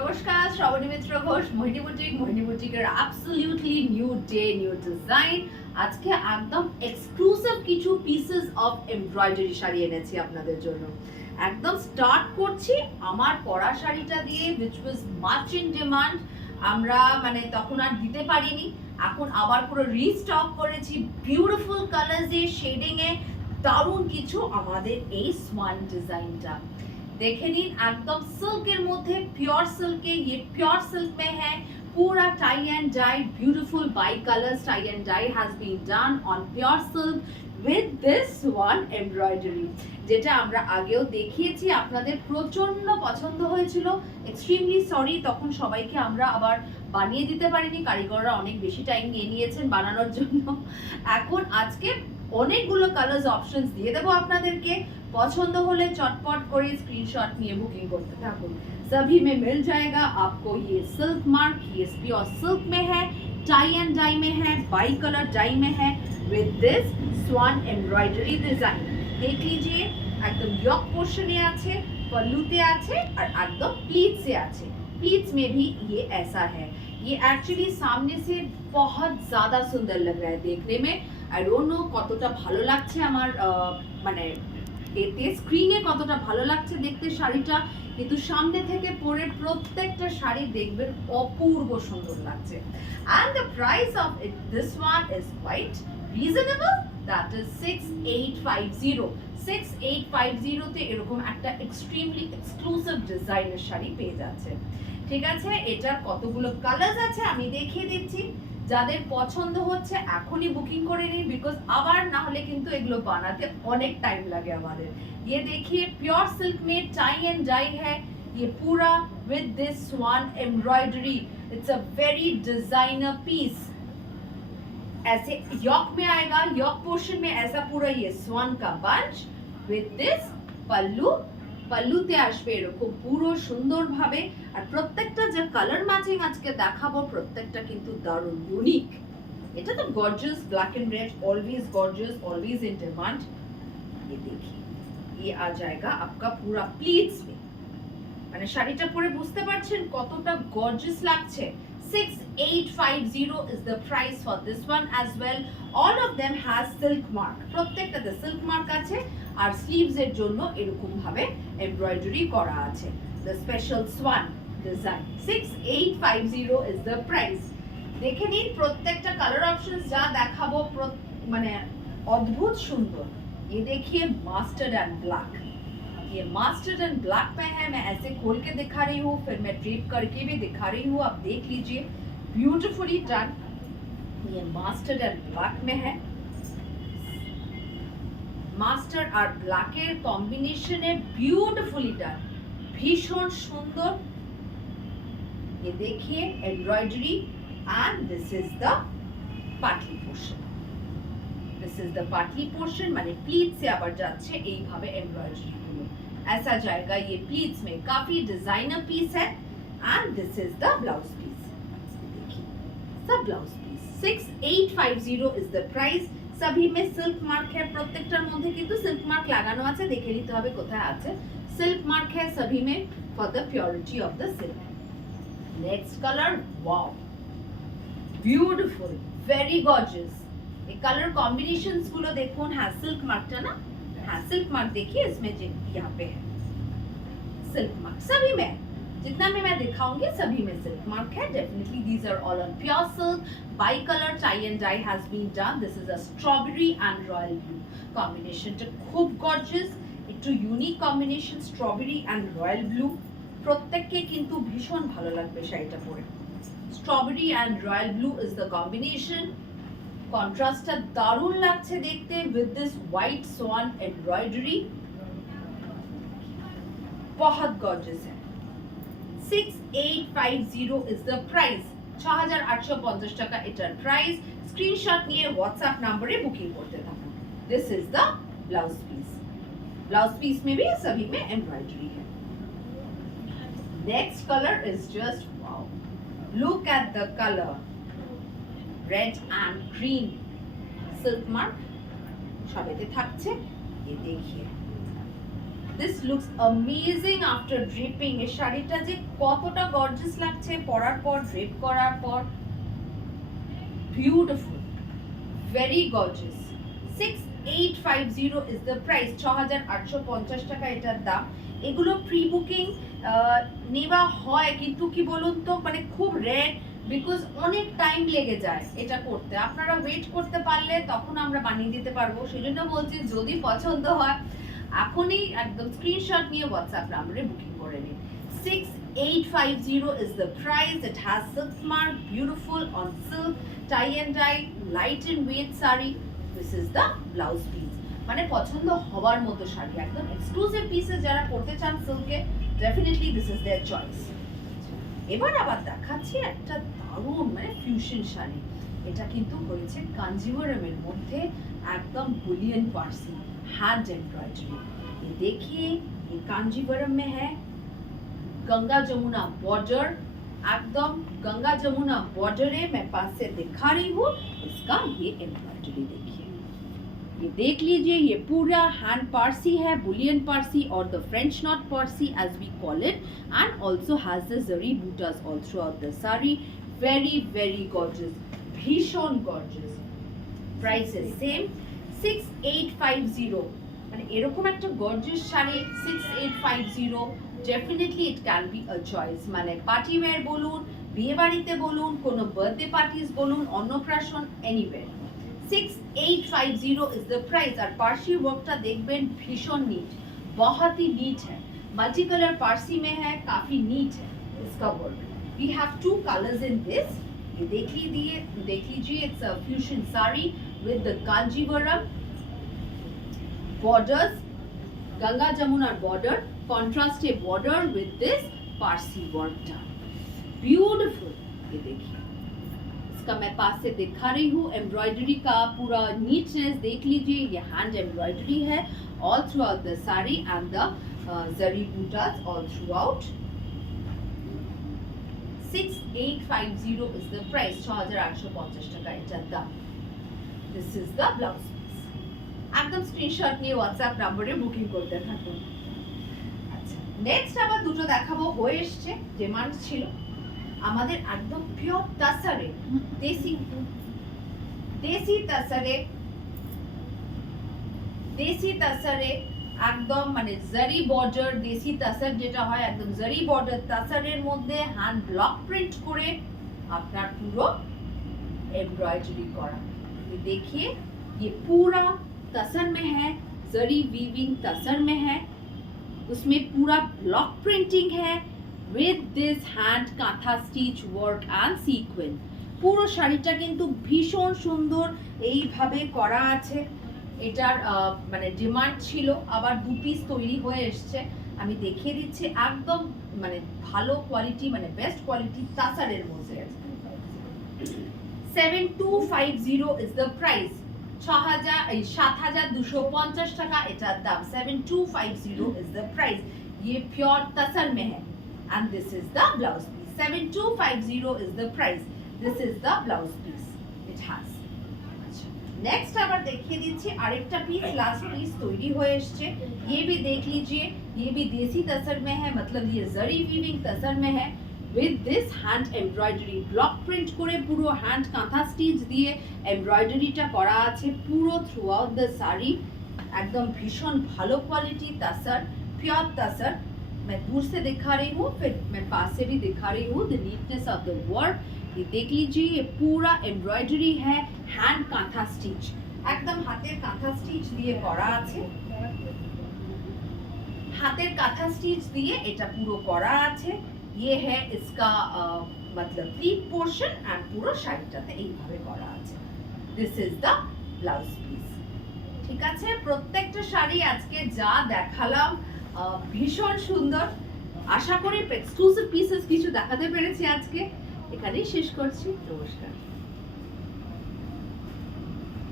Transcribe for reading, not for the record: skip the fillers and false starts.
নমস্কার, শ্রাবণী মিত্র ঘোষ, মোহিনী বুটিকের absolutely new day new design. আজকে একদম এক্সক্লুসিভ কিছু পিসেস অফ এমব্রয়ডারি শাড়ি এনেছি আপনাদের জন্য। একদম স্টার্ট করছি আমার পরা শাড়িটা দিয়ে, which was much in demand। আমরা তখন আর দিতে পারিনি, এখন আবার পুরো রিস্টক করেছি বিউটিফুল কালার্সে, শেডিং এ দারুণ কিছু আমাদের এই সোয়ান ডিজাইনটা। देखे नीन एकदम सिल्क मध्य प्योर सिल्क ये प्योर सिल्क में है, पूरा tie and dye beautiful by colours tie and dye has been done on pure silk with this one embroidery যেটা আমরা আগেও দেখিয়েছি, আপনাদের প্রচন্ড পছন্দ হয়েছিল। এক্সট্রিমলি সরি, তখন সবাইকে আমরা আবার বানিয়ে দিতে পারিনি, কারিগররা অনেক বেশি টাইম নিয়ে নিয়েছেন বানানোর জন্য। এখন আজকে অনেকগুলো কালার্স অপশনস দিয়ে দেবো আপনাদেরকে। पसंद होले चटपट करे स्क्रीनशॉट निये बुकिंग करते थाकुन। सभी में मिल जाएगा आपको ये सिल्क मार्क, ये प्योर सिल्क में है, टाई एंड डाई में है, बाई कलर डाई में है with this swan embroidery design. देख लीजिए एकदम यॉक पोर्शने आछे, पल्लूते आछे और एकदम प्लीट्स से आछे। प्लीट्स में भी ये ऐसा है। ये एक्चुअली सामने से बहुत ज़्यादा सुंदर लग रहा है देखने में। आई डोंट नो কতটা ভালো লাগছে আমার মানে এতে স্ক্রিনে কতটা ভালো লাগছে দেখতে শাড়িটা, কিন্তু সামনে থেকে পরে প্রত্যেকটা শাড়ি দেখবেন অপূর্ব সুন্দর লাগছে। and the price of this one is quite reasonable, that is 6850 6850 তে এরকম একটা এক্সট্রিমলি এক্সক্লুসিভ ডিজাইনের শাড়ি পেয়ে যাচ্ছে। ঠিক আছে, এটার কতগুলো কালার্স আছে আমি দেখিয়ে দিচ্ছি। যাদের পছন্দ হচ্ছে এখনই বুকিং করে নিন, বিকজ আবার না হলে কিন্তু এগুলো বানাতে অনেক টাইম লাগে আমাদের। ये देखिए प्योर सिल्क में टाई एंड डाई है, ये पूरा with this swan embroidery. It's a very designer piece. ऐसे यॉक में आएगा, यॉक पोर्शन में ऐसा पूरा ये स्वान का बंच विद दिस पल्लू, पल्लूते আসবে এরকম পুরো সুন্দরভাবে। আর প্রত্যেকটা যে কালার ম্যাচিং আজকে দেখাবো প্রত্যেকটা কিন্তু দারুণ ইউনিক। এটা তো gorgeous black and red, always gorgeous, always in demand. ये देखिए ये आ जाएगा आपका पूरा प्लीट्स में। মানে শাড়িটা পরে বুঝতে পারছেন কতটা গর্জিয়াস লাগছে। 6850 is the price for this one as well. All of them has silk mark, প্রত্যেকটাতে silk mark আছে আর স্লিভস এর জন্য এরকম ভাবে এমব্রয়ডারি করা আছে। the special swan design 6850 is the price। দেখে নিন প্রত্যেকটা কালার অপশনস যা দেখাবো মানে অদ্ভুত সুন্দর। ये देखिए मास्टर्ड एंड ब्लैक, ये मास्टर्ड एंड ब्लैक में है। मैं ऐसे खोल के दिखा रही हूँ, फिर मैं ड्रेप करके भी दिखा रही हूँ, आप देख लीजिए ब्यूटीफुली डन। ये मास्टर्ड एंड ब्लैक में है, मास्टर्ड और ब्लैक এর কম্বিনেশনে বিউটিফুলি ডান, ভীষণ সুন্দর। ये देखिए embroidery and this is the पाटली पोर्शन। दिस इज द पाटली पोर्शन, माने प्लीट से আবার যাচ্ছে এইভাবে এমব্রয়ডারি গুলো। ऐसा जाएगा ये प्लीट्स में, काफी डिजाइनर पीस है। And this is the blouse piece, देखिए सब blouse piece. 6850 is the price. सभी में सिल्क मार्क है, প্রত্যেকটার মধ্যে কিন্তু সিল্ক মার্ক লাগানো আছে, দেখে নিতে হবে কোথায় আছে। सिल्क मार्क है सभी में for the purity of the silk. Next colour, wow beautiful, very gorgeous. ये कलर कॉम्बिनेशंस गुलो देखুন। হ্যাঁ सिल्क मार्कটা না, হ্যাঁ सिल्क मार्क देखिए इसमें यहाँ पे है सिल्क मार्क। सभी में जितना भी मैं दिखाऊंगी सभी में सिल्क मार्क है। Definitely these are all on pure silk, by colour tie and dye has been done. This is a strawberry and royal blue कॉम्बिनेशनটা খুব গর্জিয়াস, একটু unique combination strawberry and royal blue. প্রত্যেককে কিন্তু ভীষণ ভালো লাগবে শাড়িটা পরে। Strawberry and royal blue is the combination. কন্ট্রাস্টটা দারুণ লাগছে দেখতে with this white swan embroidery, बहुत गॉर्जियस है। 6850 इज द प्राइस। 6850 টাকা এটার প্রাইস। স্ক্রিনশট নিয়ে হোয়াটসঅ্যাপ নম্বরে বুকিং করতে থাকুন। This is the blouse piece. Blouse piece में भी सभी में एम्ब्रॉयडरी है। Next colour is just wow, look at the colour, red and green. Silk mark সবেতে থাকছে। ये देखिए This looks amazing after draping. এই শাড়িটা যে কতটা গর্জিয়াস লাগছে পরার পর, ড্রেপ করার পর। Beautiful, very gorgeous. 6850 is the price. 6850 টাকা এটার দাম। এগুলো প্রি বুকিং নেওয়া হয়, কিন্তু কি বলুন তো, মানে খুব রেয়ার, বিকজ অনেক টাইম লেগে যায় এটা করতে। আপনারা ওয়েট করতে পারলে তখন আমরা বানিয়ে দিতে পারবো। সেজন্য বলছি যদি পছন্দ হয় এখনই একদম স্ক্রিনশট নিয়ে হোয়াটসঅ্যাপ নাম্বারে বুকিং করে নিন। 6850 is the price. It has silk mark, beautiful on silk, tie and dye, light in weight saree. This is the blouse piece. মানে পছন্দ হওয়ার মতো শাড়ি, একদম এক্সক্লুসিভ পিসেস যারা পড়তে চান সিল্কে, definitely this is their choice. এবার আবার দেখাচ্ছি একটা দারুণ মানে ফিউশন শাড়ি। এটা কিন্তু হয়েছে কাঞ্জিভারমের মধ্যে, একদম বুলিয়ন পার্সি, हैंड एम्ब्रॉयडरी। ये देखिए, ये कांजीवरम में है, गंगा जमुना बॉर्डर, एकदम गंगा जमुना बॉर्डर है। मैं पास से दिखा रही हूँ इसका ये एम्ब्रॉयडरी देखिए, ये देख लीजिए, ये पूरा हैंड पार्सी है, बुलियन पार्सी और the French not Parsi as we call it, and also has the zari bootas all throughout the saree. Very very gorgeous, भीषण gorgeous. Price is same, 6850। মানে এরকম একটা gorgeous sari 6850, definitely it can be a choice. মানে party wear বলুন, বিয়ে বাড়িতে বলুন, কোনো বার্থডে পার্টিস বলুন, অন্নপ্রাশন, এনিওয়্যার। 6850 is the price। আর पार्सी वर्कটা देखবেন भीषण नीट, बहुत ही नीट है, मल्टी कलर पार्सी में है, काफी नीट है इसका work. We have two colors in this। ये देख लीजिए, it's a fusion saree with the Kanjivaram borders, Ganga Jamuna border, contrast border with this Parsi work done, beautiful। ये देखिए, इसका मैं पास से दिखा रही हूँ, एम्ब्रॉयडरी का पूरा नीटनेस देख लीजिए। ये हैंड एम्ब्रॉयडरी है all throughout the saree and the zari bootas all throughout। 6850 is the price। 6850 টাকা এটার দাম। This is the blouse piece। একদম স্ক্রিনশট নিয়ে হোয়াটসঅ্যাপ নম্বরে বুকিং করতে থাকুন। আচ্ছা, নেক্সট আবার দুটো দেখাবো, হয়ে এসছে, ডিমান্ড ছিল আমাদের, একদম পিওর তাসারে, দেশি তাসারে, একদম মানে জারি বর্ডার, দেশি তাসার যেটা হয়, একদম জারি বর্ডার তাসারের মধ্যে হ্যান্ড ব্লক প্রিন্ট করে আপনার পুরো एम्ब्रॉयडरी करा। ये देखिए, ये पूरा तसर में है, जरी वीविंग तसर में है, उसमें पूरा ब्लॉक प्रिंटिंग है with this hand কাঁথা স্টিচ ওয়ার্ক অ্যান্ড সিকোয়েন্স। পুরো শাড়িটা কিন্তু ভীষণ সুন্দর এইভাবে করা আছে। এটার মানে ডিমান্ড ছিল, আবার দু পিস তৈরি হয়ে এসছে, আমি দেখিয়ে দিচ্ছি। একদম মানে ভালো কোয়ালিটি, মানে বেস্ট কোয়ালিটি তাসারের মধ্যে আছে। 7250 is the price। 7250 টাকা এটার দাম। 7250 is the price। ये प्योर तसर में है and this is the blouse piece। 7250 is the price। This is the blouse piece it has। Next আবার দেখিয়ে দিচ্ছি আরেকটা পিস, লাস্ট পিস তৈরি হয়ে এসেছে। ये भी देख लीजिए, ये भी देसी तसर में है, मतलब ये जरी वीविंग तसर में है with this hand embroidery, block print করে পুরো হ্যান্ড কাঁথা স্টিচ দিয়ে এমব্রয়ডারিটা করা আছে পুরো থ্রু আউট দ্য শাড়ি। একদম ভীষণ ভালো কোয়ালিটি तसर, प्योर तसर। मैं दूर से दिखा रही हूँ, फिर मैं पास से भी दिखा रही हूँ the neatness of the work. ये देख लीजिए, ये पूरा एम्ब्रॉयडरी है, हैंड कांथा स्टिच, एकदम हाथेर कांथा स्टिच दिए करा আছে, हाथेर कांथा स्टिच दिए এটা পুরো করা আছে। ये है इसका मतलब प्लीट पोर्शन एंड পুরো শাড়িটাতে এইভাবে করা আছে। This is the blouse piece. ঠিক আছে, প্রত্যেকটা শাড়ি আজকে যা দেখালাম ভীষণ সুন্দর। আশা করি এক্সক্লুসিভ পিসেস কিছু দেখাতে পেরেছি আজকে। এখানেই শেষ করছি, নমস্কার।